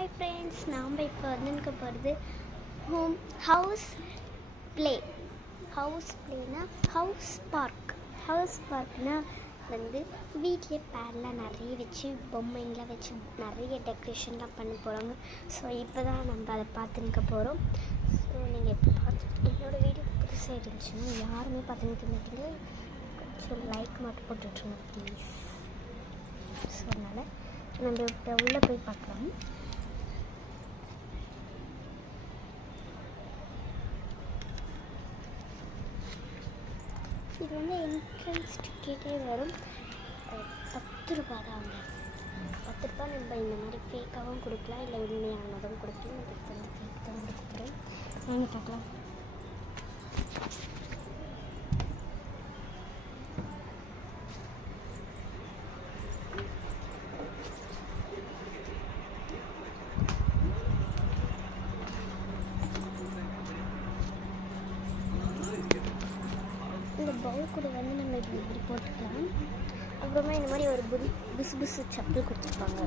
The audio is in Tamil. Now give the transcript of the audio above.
ஹாய் ஃப்ரெண்ட்ஸ், நாம் இப்போ வந்துருக்க போகிறது ஹவுஸ் பிளேனா ஹவுஸ் பார்க்னால் வந்து வீட்டிலே பேர்லாம் நிறைய வச்சு பொம்மைங்களாம் வச்சு நிறைய டெக்கரேஷன்லாம் பண்ண போகிறாங்க. ஸோ இப்போ தான் நம்ம அதை பார்த்துக்க போகிறோம். ஸோ நீங்கள் இப்போ என்னோடய வீடியோ புதுசாக இருந்துச்சுன்னா யாருமே பார்த்துக்க மாட்டீங்க, கொஞ்சம் லைக் மட்டும் போட்டுட்ருங்க ப்ளீஸ். ஸோ அதனால் நம்ம இப்போ உள்ளே போய் பார்க்கலாம். இது வந்து என்ட்ரன்ஸ் டிக்கெட்டே வரும் 10 ரூபா தான். 10 ரூபா நம்ம இந்த மாதிரி ஃபேக்காகவும் கொடுக்கலாம், இல்லை உண்மையானதும் கொடுக்கலாம். இதுக்கு வந்து ஃபேக் தான் கொடுக்குறேன். வாங்க பார்க்கலாம். இந்த பவுல் கூட வந்து நம்ம இப்படி போட்டுக்கலாம். அப்புறமா இந்த மாதிரி ஒரு புசு புசு சப்பல் கொடுத்துருப்பாங்க.